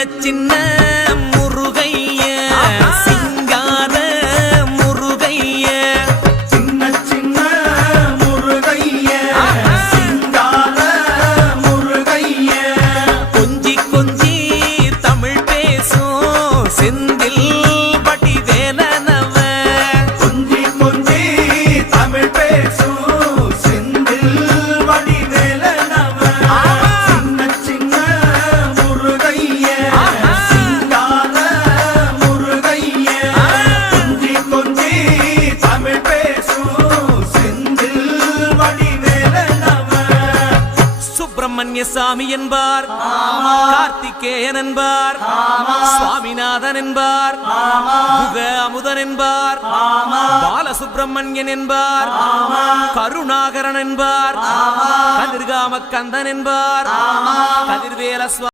சின்ன முருகைய சிங்கார முருகைய சின்ன சின்ன முருகைய சிங்கார முருகைய கொஞ்சி கொஞ்சி தமிழ் பேசும் செந்தில் பட்டி வேலனவ கொஞ்சி கொஞ்சி தமிழ் பேசும் செந்தில் படி வேலனவ சின்ன சின்ன முருகைய சிங்கார முருகைய கொஞ்சி கொஞ்சி தமிழ் பேசும் செந்தில் படி வேலனவ சுப்பிரமணிய சாமி என்பார், கார்த்திகேயன் என்பார், சுவாமிநாதன் என்பார், முக அமுதன் என்பார், பாலசுப்பிரமணியன் என்பார், கருணாகரன் என்பார், கதிர்காம கந்தன் என்பார், கதிர்வேல